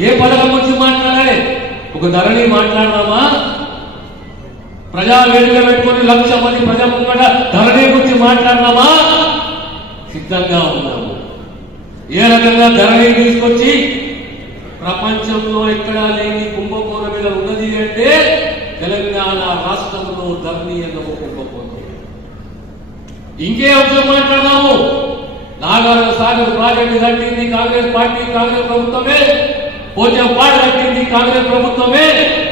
ఏ పథకం గురించి మాట్లాడాలి? ఒక ధరని మాట్లాడదామా? ప్రజా వేదిక పెట్టుకొని లక్ష మంది ప్రజల ముంగట ధరణి గురించి మాట్లాడదామా? సిద్ధంగా ఉన్నాము. ఏ రకంగా ధరణి తీసుకొచ్చి ప్రపంచంలో ఎక్కడా లేని కుంభకోణ మీద ఉన్నది అంటే తెలంగాణ రాష్ట్రంలో ధరణి అన్న కుంభకోణం. ఇంకే అంశం మాట్లాడదాము. నాగార్జున సాగర్ ప్రాజెక్టు కట్టింది కాంగ్రెస్ పార్టీ కాంగ్రెస్ ప్రభుత్వమే. పోచంపాడు కట్టింది కాంగ్రెస్ ప్రభుత్వమే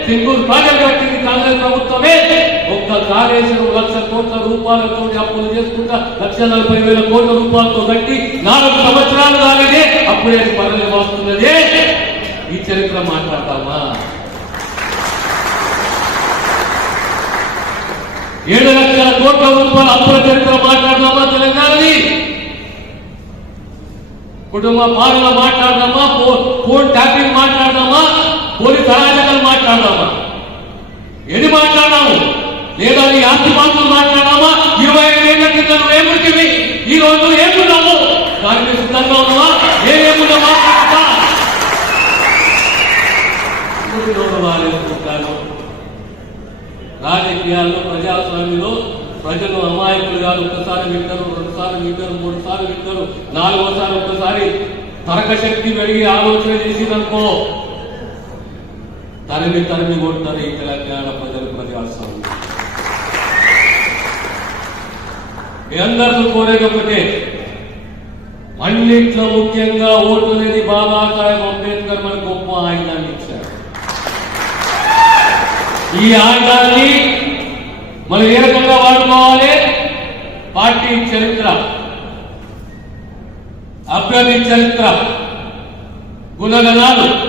సింగూరు ప్రాజెక్టు కట్టింది కాంగ్రెస్ ప్రభుత్వమే. ఒక్క కాళేశ్వరం లక్ష కోట్ల రూపాయలతో అప్పులు చేసుకుంటా లక్ష నలభై వేల కోట్ల రూపాయలతో కట్టి నాలుగు సంవత్సరాలు కాలేదే అప్పుడే పనులు వస్తున్నదే ఈ చరిత్ర మాట్లాడతామా? ఏడు లక్షల కోట్ల రూపాయల అప్పుల చరిత్ర మాట్లాడదామా తెలంగాణది కుటుంబ పాలన మాట్లాడదామా? ఫోన్ ట్యాపింగ్ మాట్లాడదామా? పోలీస్ అరాజకాలు మాట్లాడదామా? ఎన్ని మాట్లాడాము? లేదా నీ ఆస్తి పాత్రలు మాట్లాడామా? ఇరవై ఐదేళ్ళ కింద నువ్వు ఏముంటివి ఈ రోజు ఏమున్నావు? దానికి సిద్ధంగా ఉన్నావా? ఏమేమున్నా మాట్లాడతా రాజకీయాల్లో ప్రజాస్వామ్యంలో ప్రజలు అమాయకులు కాదు. ఒక్కసారి వింటారు రెండుసార్లు వింటారు మూడు సార్లు వింటారు నాలుగోసారి ఒక్కసారి తరక శక్తి పెరిగి ఆలోచన చేసిందనుకో తరిమి తరిమి కొడతారు ఈ తెలంగాణ ప్రజలు ప్రజాస్వామ్యం అందరితో కోరేది ఒకటే అన్నిట్లో ముఖ్యంగా ఓటు అనేది బాబాసాహెబ్ అంబేద్కర్ మన గొప్ప ఆయుధాన్ని ఇచ్చారు. ఈ ఆయుధాన్ని మనం ఏ రకంగా వాడుకోవాలి పార్టీ చరిత్ర అభ్యర్థి చరిత్ర గుణగణాలు.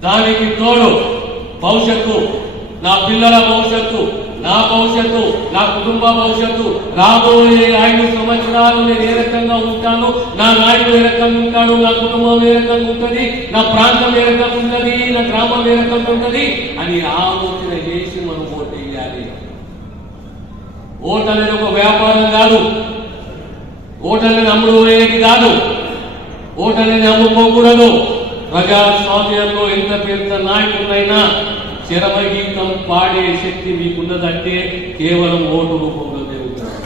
దానికి తోడు భవిష్యత్తు. నా పిల్లల భవిష్యత్తు నా భవిష్యత్తు నా కుటుంబ భవిష్యత్తు. రాబోయే ఐదు సంవత్సరాలు నేను ఏ రకంగా ఉంటాను? నా నాయుడు ఏ రకంగా ఉంటాడు? నా కుటుంబం ఏ రకంగా ఉంటుంది? నా ప్రాంతం ఏ రకంగా ఉంటుంది? నా గ్రామం ఏ రకంగా ఉంటుంది? అని ఆలోచన చేసి ఓట్ అనేది ఒక వ్యాపారం కాదు. ఓటు అనేది అమ్ముడు పోయేది కాదు. ఓట్ అనేది అమ్ముకోకూడదు ప్రజాస్వామ్యంలో ఎంత పెద్ద నాయకులైనా చిరమగీతం పాడే శక్తి మీకున్నదంటే కేవలం ఓటు రూపంలో జరుగుతుంది.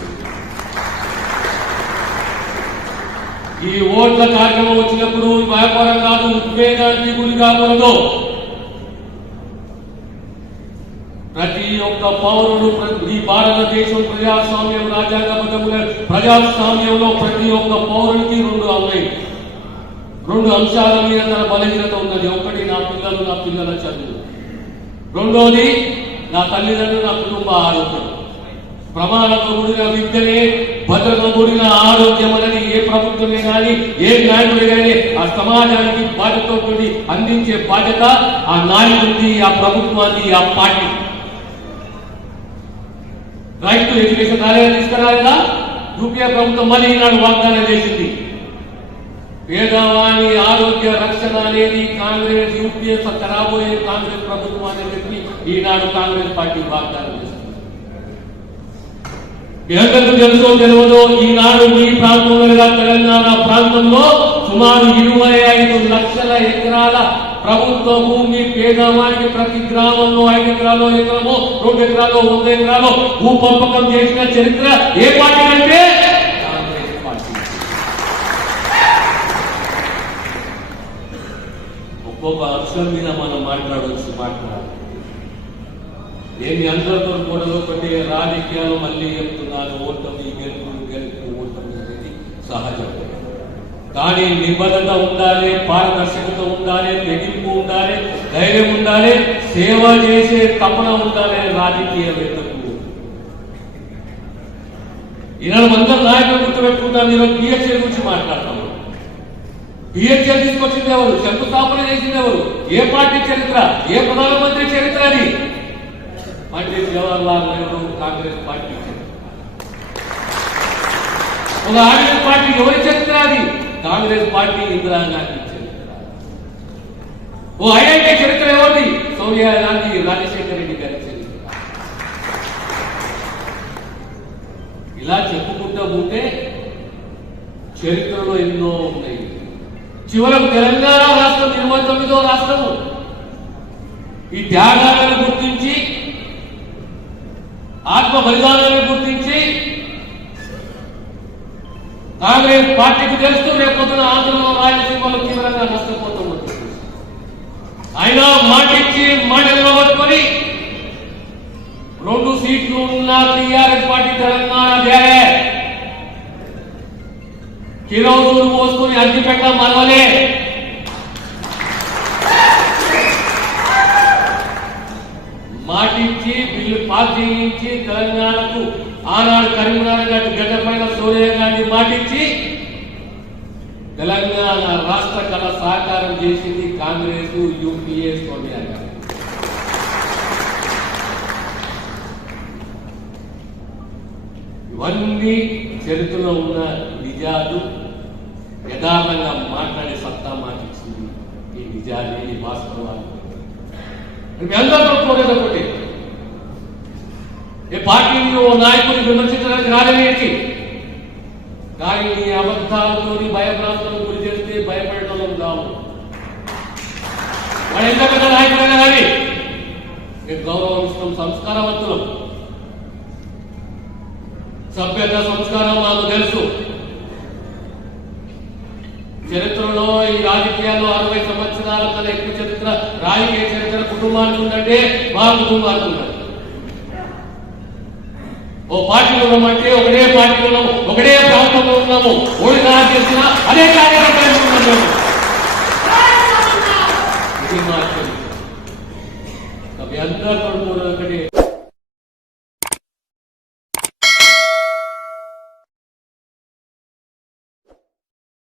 ఈ ఓట్ల కార్యక్రమం వచ్చినప్పుడు వ్యాపారం కాదు ఉద్వేగానికి గురి కాకూడదు ప్రతి ఒక్క పౌరుడు ఈ భారతదేశం ప్రజాస్వామ్యం రాజ్యాంగబద్ధమైన ప్రజాస్వామ్యంలో ప్రతి ఒక్క పౌరుడికి రెండు ఉన్నాయి రెండు అంశాల మీద తన బలహీనత ఉన్నది. ఒకటి నా పిల్లలు నా పిల్లల చదువు. రెండోది నా తల్లిదండ్రులు నా కుటుంబ ఆరోగ్యం. ప్రమాణంతో కూడిన విద్యనే భద్రతో కూడిన ఆరోగ్యం అనేది ఏ ప్రభుత్వమే కానీ ఏ నాయకుడే కానీ ఆ సమాజానికి బాధ్యతతో అందించే బాధ్యత ఆ నాయకుడిది ఆ ప్రభుత్వానికి ఆ పార్టీ. రైట్ టు ఎడ్యుకేషన్ రాలేదా తీసుకురాలేదా? యూపీఏ ప్రభుత్వం మళ్ళీ ఈనాడు వాగ్దానం చేసింది. పేదవాణి ఆరోగ్య రక్షణ అనేది కాంగ్రెస్ యూపీఏ సత్త రాబోయే కాంగ్రెస్ ప్రభుత్వం అని చెప్పి ఈనాడు కాంగ్రెస్ పార్టీ వాగ్దానం చేస్తుంది మీ తెలుసో తెలియదో ఈనాడు మీ ప్రాంతంలో తెలంగాణ ప్రాంతంలో సుమారు ఇరవై ఐదు లక్షల ఎకరాల ప్రభుత్వము మీ పేదవానికి ప్రతి గ్రామంలో ఐదు ఎకరాలు ఎకరము రెండు ఎకరాలు వంద ఎకరాలు భూ పంపకం చేసిన చరిత్ర ఏ పార్టీ అంటే? కాంగ్రెస్ పార్టీ. ఒక్కొక్క అక్షరం మీద మనం మాట్లాడవచ్చు మాట్లాడాలి. ఏమి అందరితో కూడా ఒకటి రాజకీయాలు మళ్ళీ చెప్తున్నాను ఓటమి గెలుపు గెలుపు ఓటమి అనేది సహజం. కానీ నిబద్ధత ఉండాలి పారదర్శకత ఉండాలి తెగింపు ఉండాలి ధైర్యం ఉండాలి సేవ చేసే తపన ఉండాలి రాజకీయవేత్తకు ఈనాడు అందరు నాయకులు గుర్తుపెట్టుకుంటారు ఈరోజు పిహెచ్ఎల్ గురించి మాట్లాడతాము పిహెచ్ఎల్ తీసుకొచ్చింది ఎవరు? శంకుస్థాపన చేసింది ఎవరు? ఏ పార్టీ చరిత్ర? ఏ ప్రధానమంత్రి చరిత్ర అది? పండిత్ జవహర్లాల్ నెహ్రూ కాంగ్రెస్ పార్టీ ఒక ఆర్ఎస్ పార్టీ ఎవరి చరిత్ర అది? కాంగ్రెస్ పార్టీ ఇందిరాగాంధీ ఇచ్చింది. ఓ ఐఐటి చరిత్ర ఎవరిది? సోనియా గాంధీ రాజశేఖర రెడ్డి గారి ఇలా చెప్పుకుంటూ ఉంటే చరిత్రలో ఎన్నో ఉన్నాయి. చివరకు తెలంగాణ రాష్ట్రం ఇరవై తొమ్మిదో రాష్ట్రము. ఈ త్యాగాలను గుర్తించి ఆత్మ బలిదానాన్ని గుర్తించి కాంగ్రెస్ పార్టీకి తెలుస్తూ రేపు పొద్దున ఆంధ్రలో రాయలసీమలో తీవ్రంగా నష్టపోతున్నది అయినా మాటిచ్చి మాట నిలబట్టుకొని రెండు సీట్లు ఉన్న టీఆర్ఎస్ పార్టీ తెలంగాణ ధ్యేయ కిరోజులు పోసుకుని అగ్గిపెట్ట మరవలే. మాటిచ్చి బిల్లు పాస్ చేయించి తెలంగాణకు ఆనాడు కరీంనగర్ గారి గడ్డ పైన సోనియా గాంధీ మాటిచ్చి తెలంగాణ రాష్ట్ర కళ సహకారం చేసింది కాంగ్రెస్ యూపీఏ సోనియా గాంధీ. ఇవన్నీ చరిత్రలో ఉన్న నిజాలు యథార్థంగా మాట్లాడే సత్తా మాటిచ్చింది ఈ నిజాలు ఈ వాస్తవాలు. మీ అందరూ కోరేది ఒకటి. ఏ పార్టీని ఓ నాయకుడిని విమర్శించడానికి రాజనీతి కానీ నీ అబద్ధాలతోని భయభ్రాంతులకు గురి చేస్తే భయపడటం కావు వాడు ఎంత పెద్ద నాయకుడైనా కానీ మేము గౌరవిస్తాం సంస్కారవంతులం. సభ్యత సంస్కారం మాకు తెలుసు. చరిత్రలో ఈ రాజకీయాలు అరవై సంవత్సరాల కన్నా ఎక్కువ చరిత్ర రాజకీయ చరిత్ర కుటుంబానికి ఉందంటే మా కుటుంబానికి ఉన్నది ఓ పార్టీలో ఉన్నామంటే ఒకటే పార్టీలో ఒకటే ప్రాంతంలో ఉన్నాము ఓడి కాదు చేసిన అదే కార్యకర్తలు ఉన్నాము